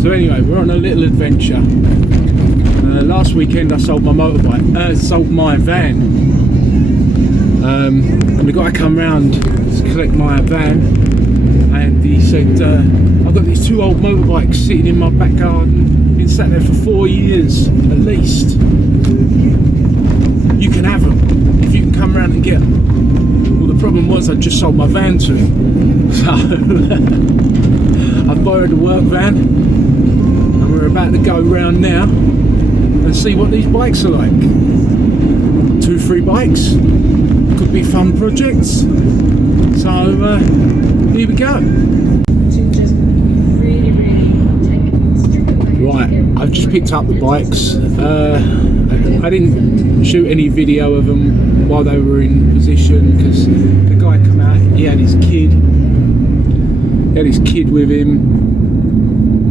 So anyway, we're on a little adventure. Last weekend I sold my motorbike, sold my van, and the guy come round to collect my van, and he said, I've got these 2 old motorbikes sitting in my back garden, been sat there for 4 years at least. You can have them if you can come round and get them. Well, the problem was I just sold my van to him, so I've borrowed a work van, and we're about to go round now and see what these bikes are like. 2 free bikes, could be fun projects. So here we go. Right, I've just picked up the bikes. I didn't shoot any video of them while they were in position because the guy come out, he had his kid with him.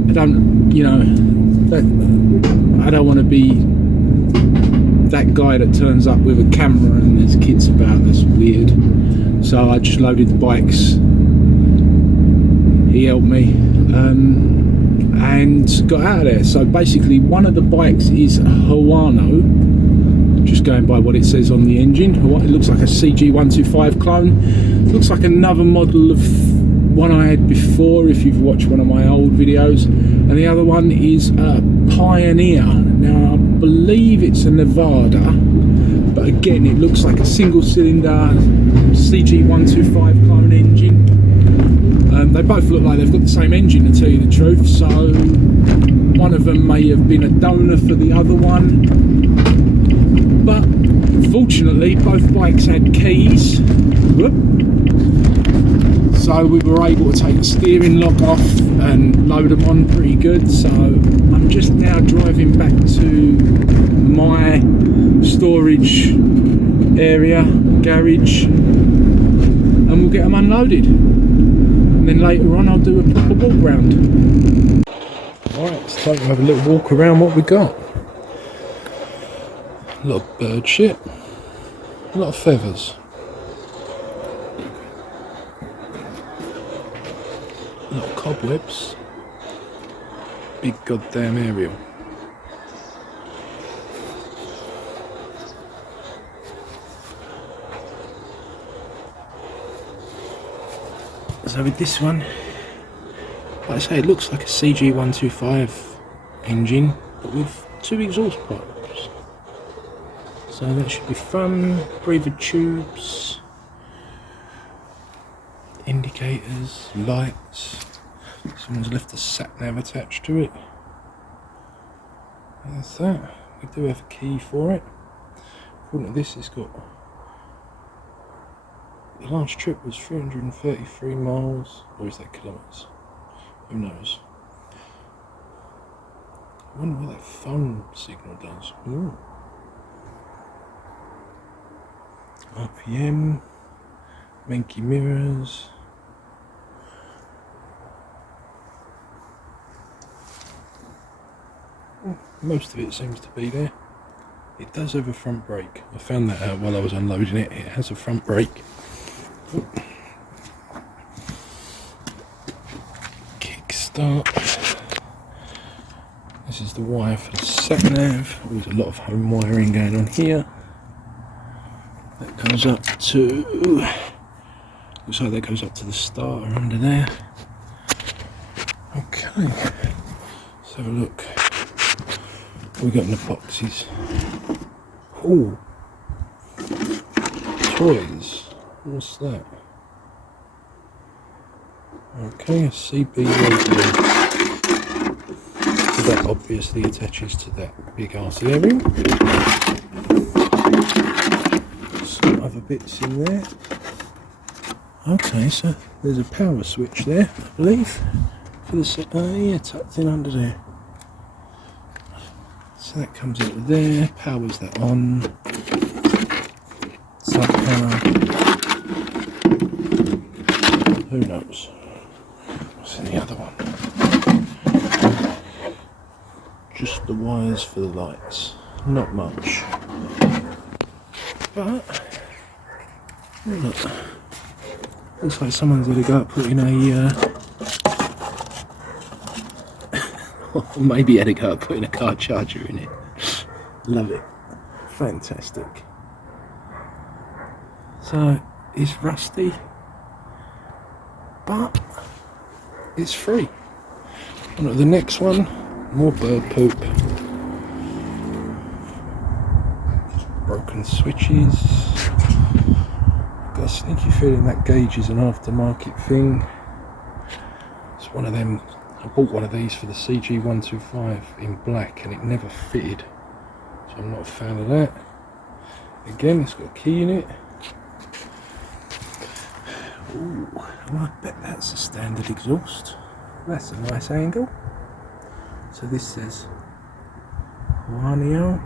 I don't, you know, I don't want to be that guy that turns up with a camera and there's kids about. That's weird. So I just loaded the bikes. He helped me and got out of there. So basically one of the bikes is HUONIAO, just going by what it says on the engine. It looks like a CG125 clone. Looks like another model of one I had before if you've watched one of my old videos, and the other one is a Pioneer. Now I believe it's a Nevada, but again it looks like a single cylinder CG125 clone engine. They both look like they've got the same engine, to tell you the truth, so one of them may have been a donor for the other one, but fortunately both bikes had keys. Whoop. So we were able to take the steering lock off and load them on pretty good. So I'm just now driving back to my storage area, garage, and we'll get them unloaded. And then later on I'll do a proper walk round. Alright, it's time to have a little walk around what we got. A lot of bird shit, a lot of feathers. A lot of cobwebs. Big goddamn aerial. So with this one, like I say, it looks like a CG125 engine, but with 2 exhaust pipes. So that should be fun. Breather tubes, indicators, lights. Someone's left a sat nav attached to it. There's that. We do have a key for it. According to this, it's got, the last trip was 333 miles, or is that kilometres? Who knows? I wonder what that phone signal does. Ooh. RPM, Menke mirrors. Most of it seems to be there. It does have a front brake. I found that out while I was unloading it. It has a front brake. Kickstart. This is the wire for the sat nav. There's a lot of home wiring going on here. That goes up to, looks like that goes up to the starter under there. Okay, let's have a look. What we got in the boxes? Oh, toys. What's that? Okay, a CB radio. So that obviously attaches to that big arse aerial. Some other bits in there. Okay, so there's a power switch there, I believe. For the yeah, tucked in under there. So that comes out of there, powers that on. Sub power. Who knows? What's in the other one? Just the wires for the lights. Not much. But look, looks like someone's had to go up putting a Maybe had a go at putting a car charger in it. Love it. Fantastic. So it's rusty, but it's free. On to the next one. More bird poop. Broken switches. Got a sneaky feeling that gauge is an aftermarket thing. It's one of them. I bought one of these for the CG125 in black and it never fitted, so I'm not a fan of that. Again, it's got a key in it. Ooh, I bet that's a standard exhaust. That's a nice angle. So this says HUONIAO.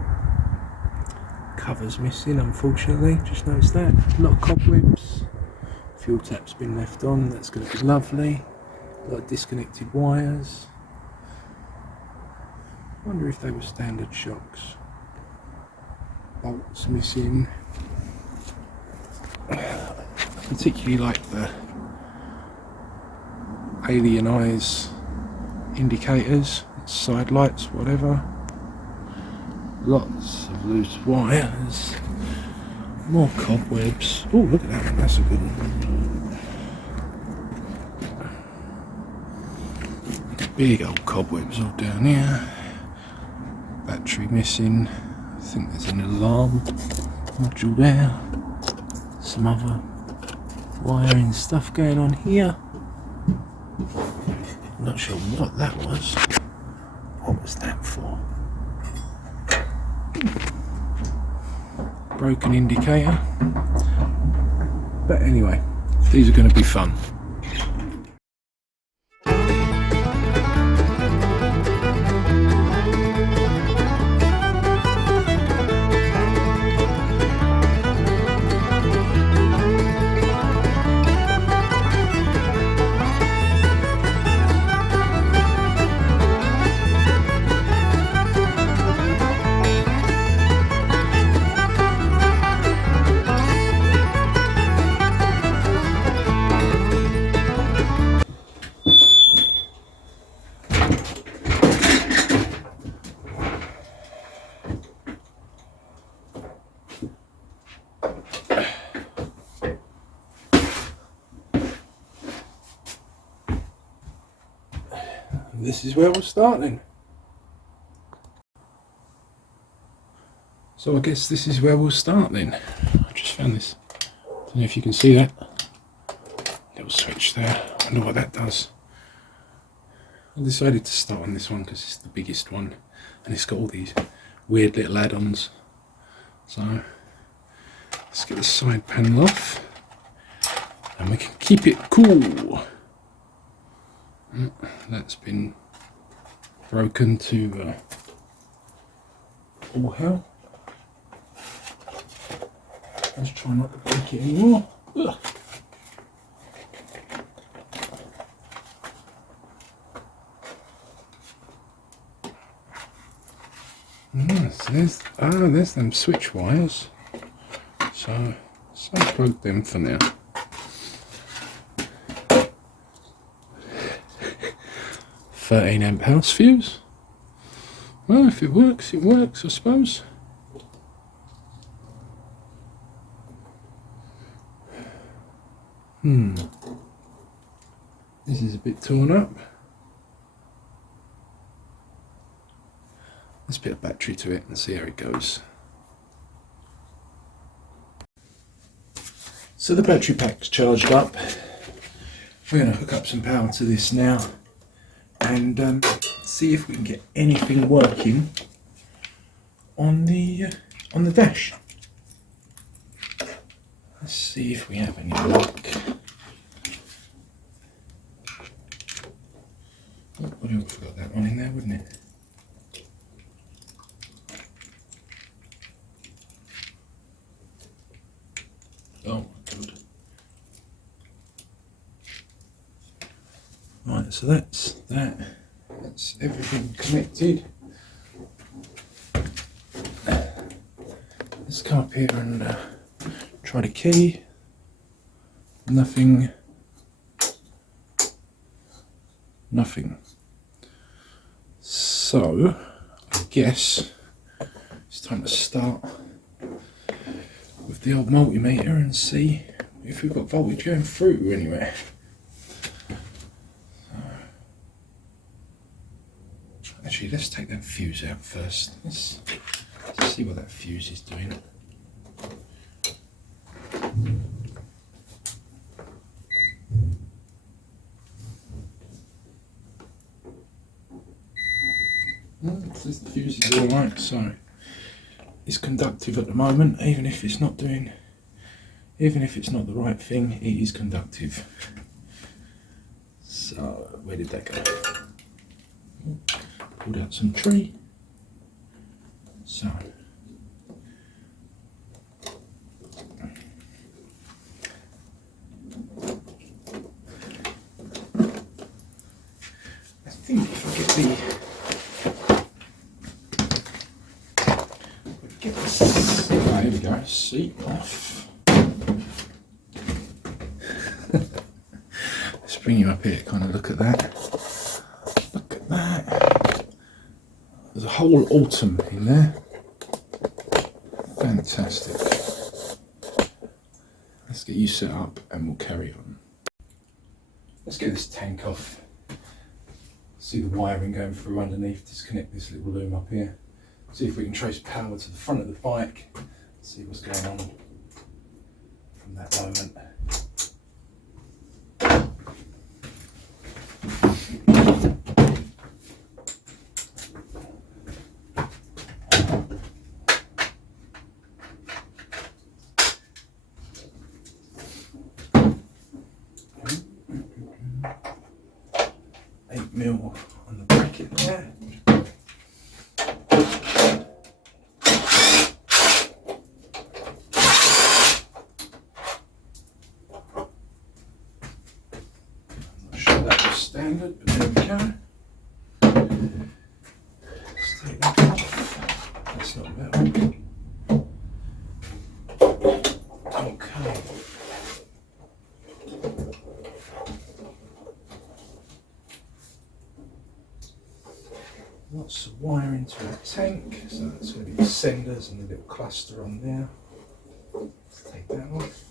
Cover's missing, unfortunately. Just noticed that. A lot of cobwebs. Fuel tap's been left on. That's going to be lovely. A lot of disconnected wires. I wonder if they were standard shocks. Bolts missing. I particularly like the alien eyes indicators, side lights, whatever. Lots of loose wires. More cobwebs. Oh, look at that one, that's a good one. Big old cobwebs all down here. Battery missing. I think there's an alarm module there. Some other wiring stuff going on here. Not sure what that was. What was that for? Broken indicator. But anyway, these are going to be fun. This is where we're starting. So I guess this is where we'll start then. I just found this. Don't know if you can see that little switch there. I wonder what that does. I decided to start on this one because it's the biggest one and it's got all these weird little add-ons. So let's get the side panel off and we can keep it cool. That's been broken to all hell. Let's try not to break it anymore. Ugh. So there's them switch wires. So unplug them for now. 13 amp house fuse. Well, if it works, I suppose. This is a bit torn up. Let's put a battery to it and see how it goes. So the battery pack's charged up. We're going to hook up some power to this now and see if we can get anything working on the dash. Let's see if we have any luck. Oh, I would have forgot that one in there, wouldn't it? Oh, good. Right, so that's that. That's everything connected. Let's come up here and try the key. Nothing. So, I guess it's time to start with the old multimeter and see if we've got voltage going through anywhere. Actually, let's take that fuse out first. Let's see what that fuse is doing. It says the fuse is alright, so it's conductive at the moment, even if it's not the right thing, it is conductive. So, where did that go? Pulled out some tree. So, I think if I get the there we go, seat off. Let's bring you up here to kind of look at that. Look at that. There's a whole autumn in there. Fantastic. Let's get you set up and we'll carry on. Let's get this tank off. See the wiring going through underneath. Disconnect this little loom up here. See if we can trace power to the front of the bike. See what's going on from that moment. 8mm on the bracket there. Standard, but there we go. Let's take that off. That's not metal. Okay. Lots of wiring to our tank, so that's going to be the senders and the little cluster on there. Let's take that off.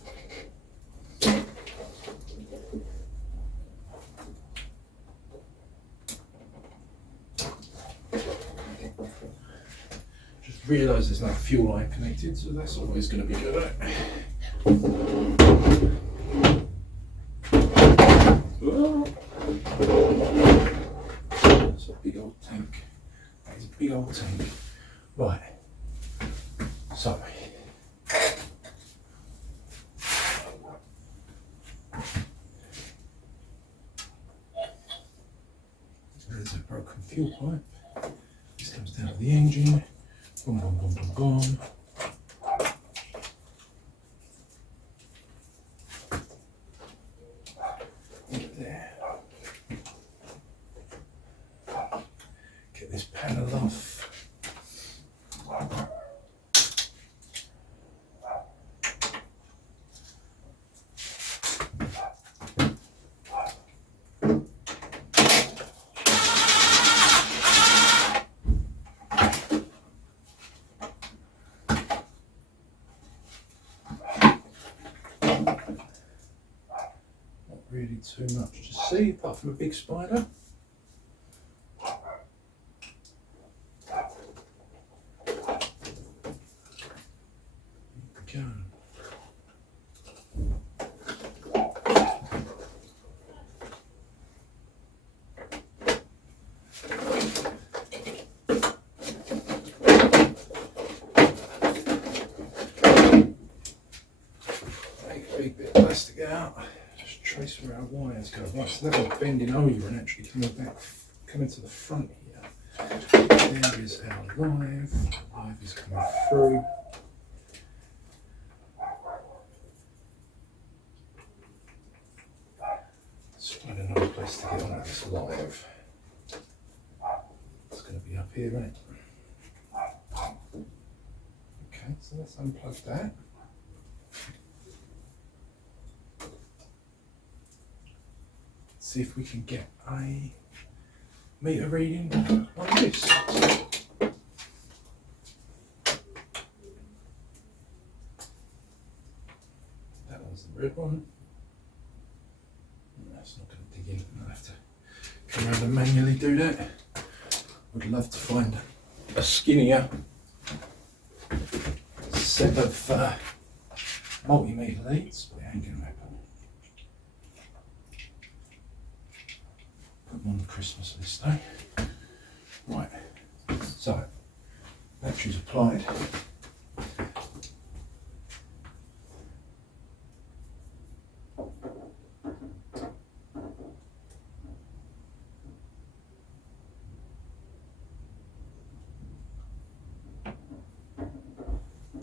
Realise there's no fuel line connected, so that's always going to be good. That's a big old tank. That is a big old tank. Right. So. There's a broken fuel pipe. This comes down to the engine. Boom, boom, boom, boom, boom. There. Get this panel off. Really too much to see apart from a big spider. Go. Take a big bit of plastic out. Trace where our wires go. Right, so that was bending over and actually coming to the front here. There is our live. Live is coming through. Let's find another place to get on this live. It's going to be up here, isn't it? Okay, so let's unplug that. See if we can get a meter reading on it. this? That one's the red one. That's not going to dig in. I'll have to come around and manually do that. Would love to find a skinnier set of multimeter leads, but it ain't going to happen. Put them on the Christmas list though. Right, so batteries applied.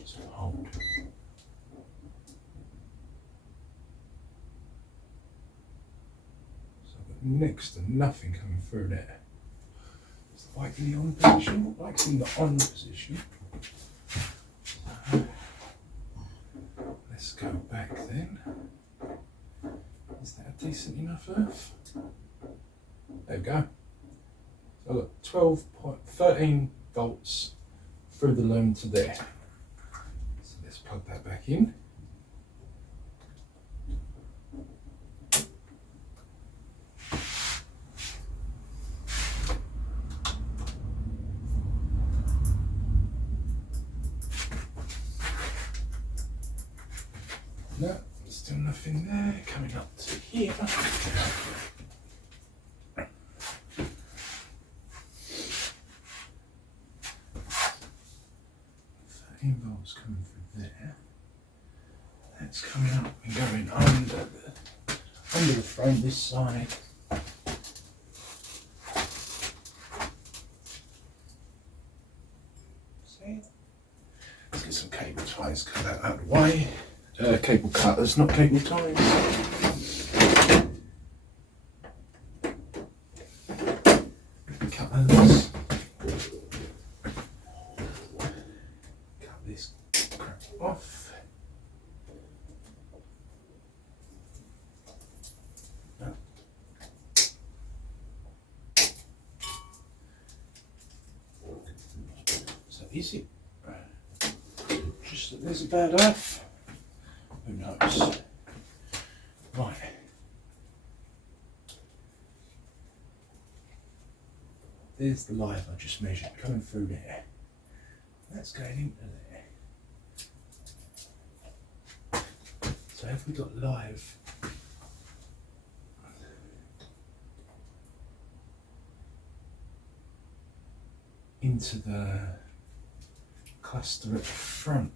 So hold. So I've got next to nothing coming through there. Is the bike in the on position? The bike's in the on position. So, let's go back then. Is that a decent enough earth? There we go. So I've got 13 volts through the loom to there. So let's plug that back in. No, still nothing there. Coming up to here. 13 volts coming through there. That's coming up and going under the frame this side. See? Let's get some cable ties, cut that out of the way. Cable cutters, not cable ties. Cutters. Cut this crap off. No. So is it just that there's a bad earth? Who knows? Right. There's the live I just measured coming through there. That's going into there. So have we got live into the cluster at the front?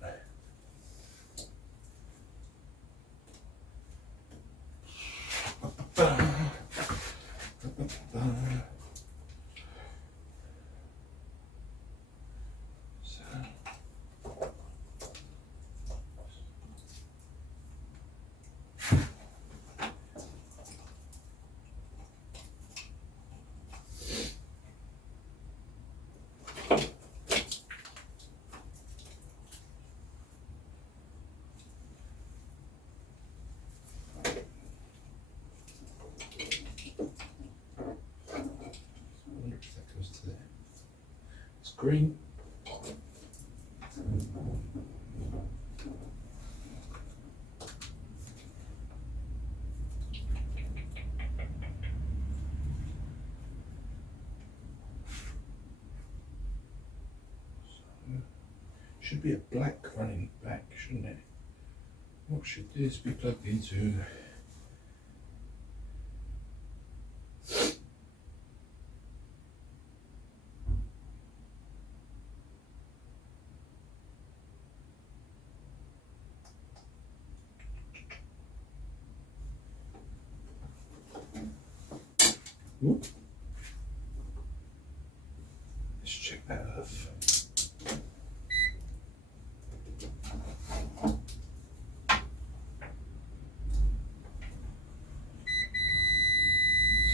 Green. Should be a black running back, shouldn't it? What should this be plugged into? Whoop. Let's check that off.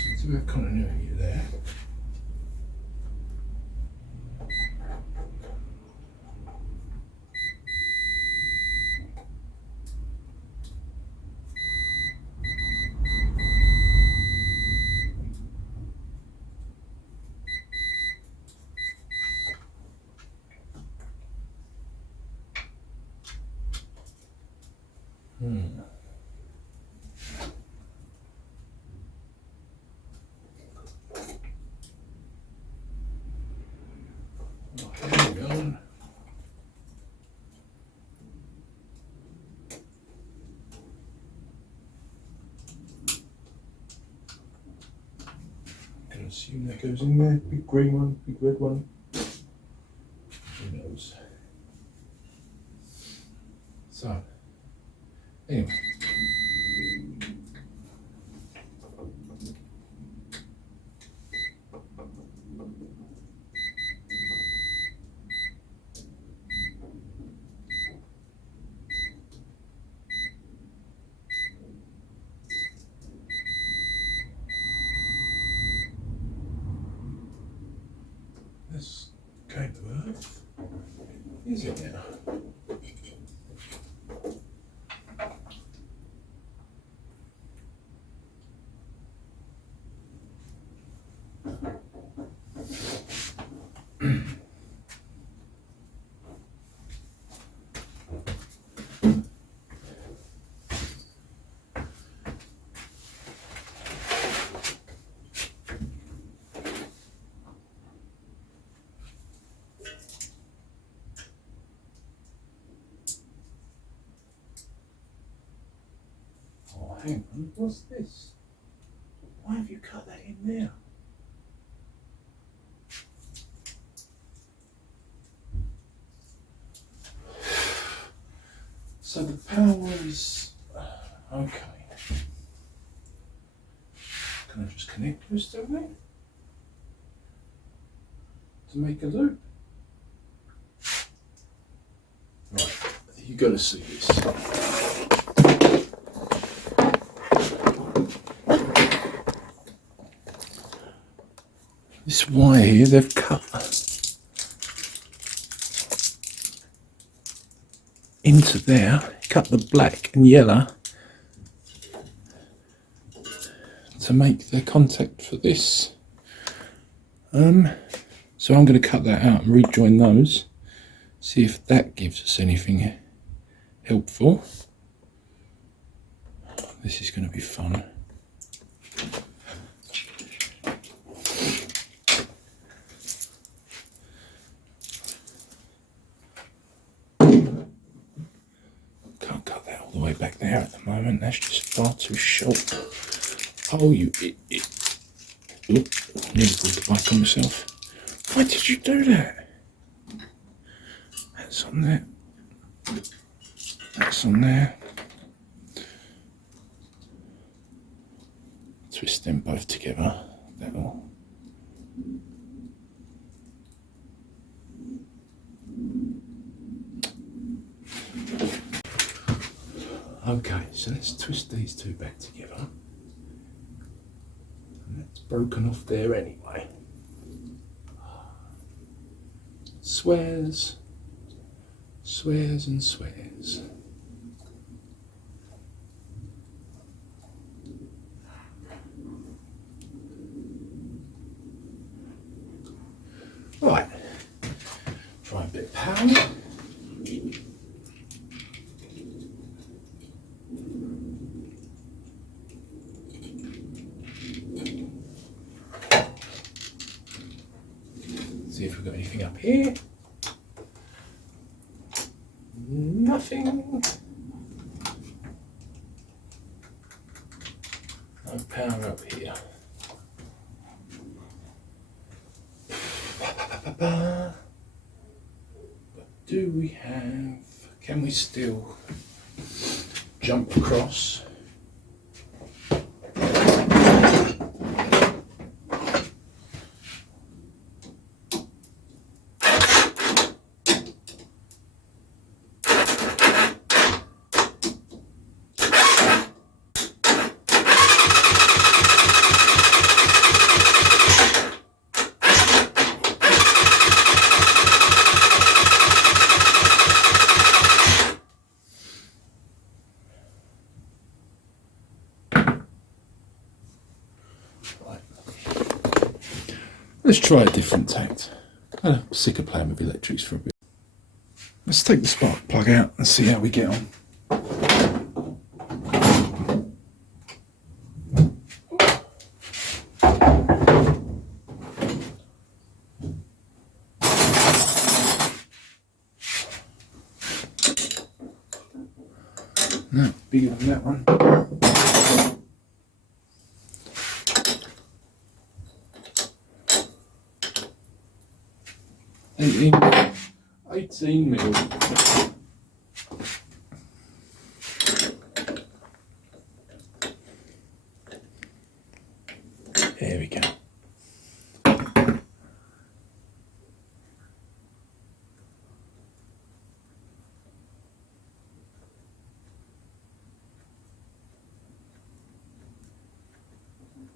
Seems to have continuity there. Hang on. I'm going to assume that goes in there. Big green one, big red one. Who knows? So, anyway. This came to earth. Is it now? Oh, hang on, what's this? Why have you cut that in there? So the power is okay. Can I just connect those to it to make a loop? Right, you got to see this. This wire here, they've cut into there, cut the black and yellow to make the contact for this. So I'm going to cut that out and rejoin those, see if that gives us anything helpful. This is going to be fun. Can't cut that all the way back there at the moment, that's just far too short. Oh, you idiot. Oop, nearly pulled the bike on myself. Why did you do that? That's on there. That's on there. Twist them both together. That'll. Okay, so let's twist these two back together. And that's broken off there anyway. Swears, swears and swears. Right, try a bit of power. See if we've got anything up here. Nothing. No power up here. But do we have, can we still jump across? Let's try a different tact. I'm sick of playing with electrics for a bit. Let's take the spark plug out and see how we get on. No, bigger than that one. 18 mil. There we go.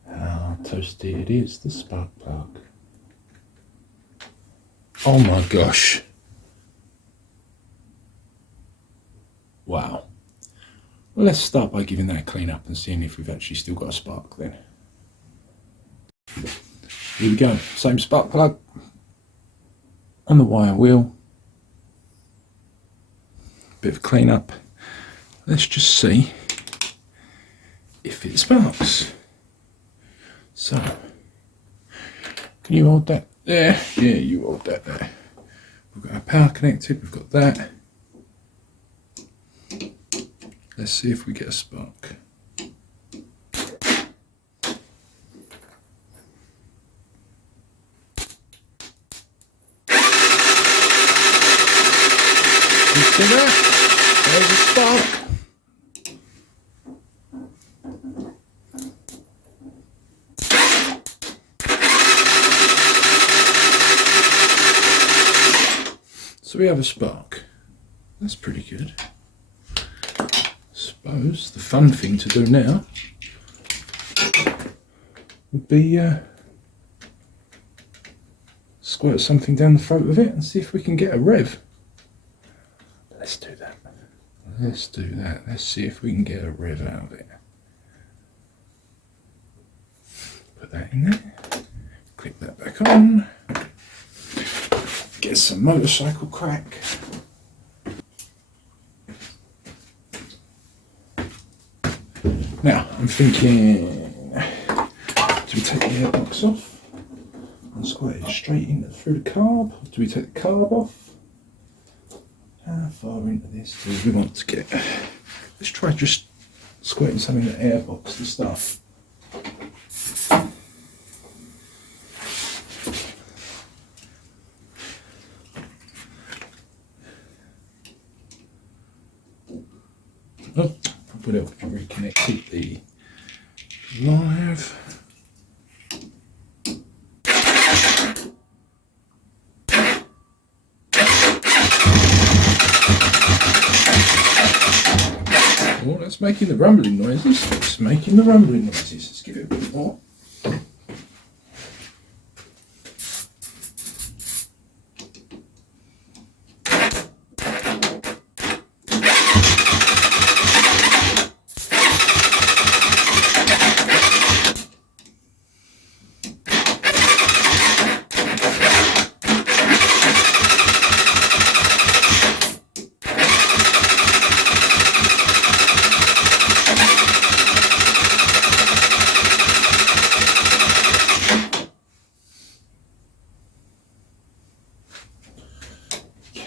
How toasty it is, the spark plug. Oh my gosh. Wow. Well, let's start by giving that a clean up and seeing if we've actually still got a spark then. Here we go, same spark plug on the wire wheel. Bit of clean up. Let's just see if it sparks. So, can you hold that there? Yeah, you hold that there. We've got our power connected, we've got that. Let's see if we get a spark. You see that? There's a spark. So we have a spark. That's pretty good. I suppose the fun thing to do now would be squirt something down the throat of it and see if we can get a rev. Let's do that. Let's do that. Let's see if we can get a rev out of it. Put that in there. Click that back on. Get some motorcycle crack. Now, I'm thinking, do we take the airbox off and squirt it straight in through the carb? Or do we take the carb off? How far into this do we want to get? Let's try just squirting some in the airbox to start. Oh, but I've reconnected the live. Oh, that's making the rumbling noises. It's making the rumbling noises. Let's give it a bit more.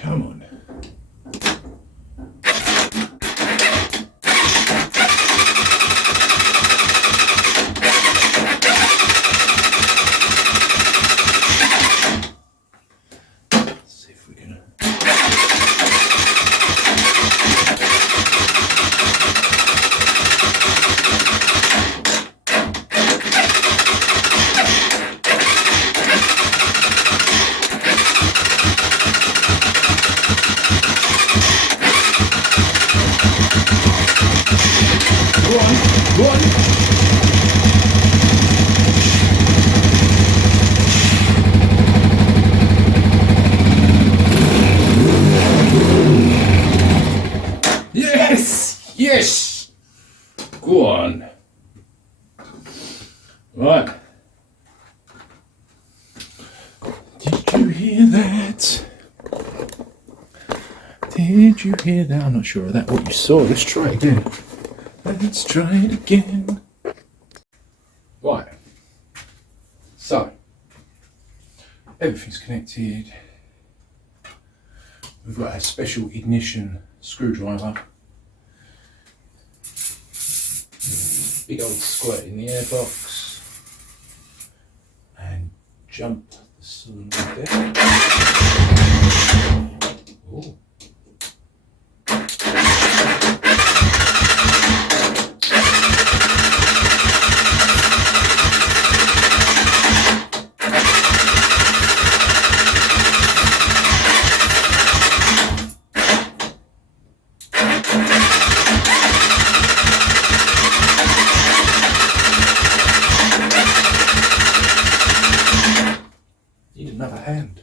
Come on. Let's see if we can. Go on, go on. Yes, yes. Go on. Right. Did you hear that? Did you hear that? I'm not sure of that. What you saw. Let's try it again. Let's try it again. Right. So, everything's connected. We've got a special ignition screwdriver big old squirt in the airbox and jump the cylinder there. Ooh. Need another hand.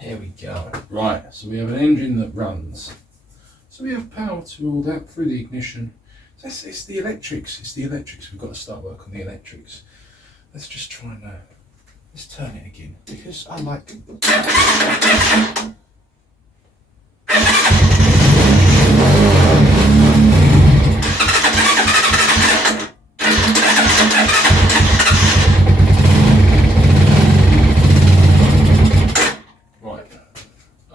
There we go. Right, so we have an engine that runs. So we have power to all that through the ignition. So it's the electrics. It's the electrics. We've got to start work on the electrics. Let's just try and let's turn it again because I like.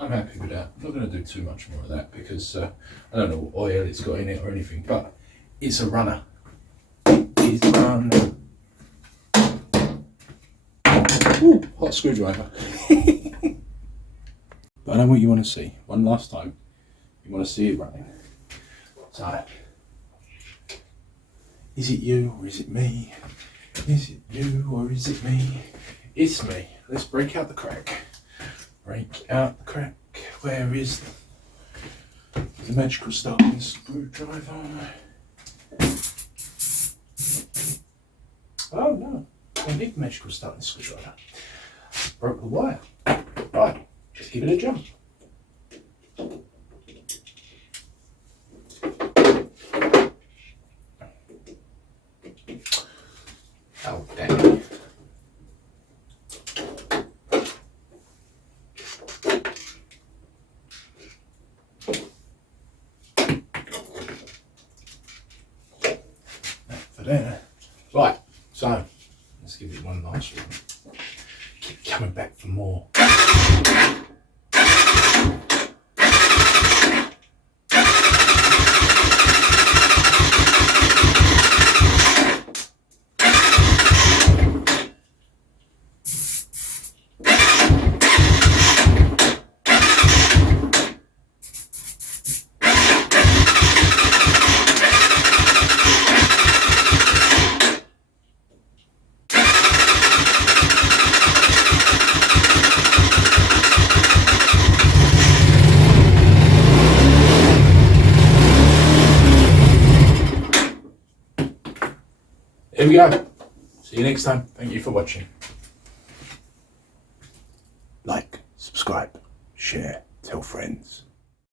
I'm happy with that. I'm not going to do too much more of that because I don't know what oil it's got in it or anything, but it's a runner. It's a runner. Ooh, hot screwdriver. But I know what you want to see. One last time. You want to see it running. So, is it you or is it me? Is it you or is it me? It's me. Let's break out the crack. Break out the crack. Where is the magical starting screwdriver? Oh no, I need the magical starting screwdriver. Broke the wire. Right, just give it a jump. Oh damn. There. Right, so let's give it one last one. Keep coming back for more. Here we go. See you next time. Thank you for watching. Like, subscribe, share, tell friends.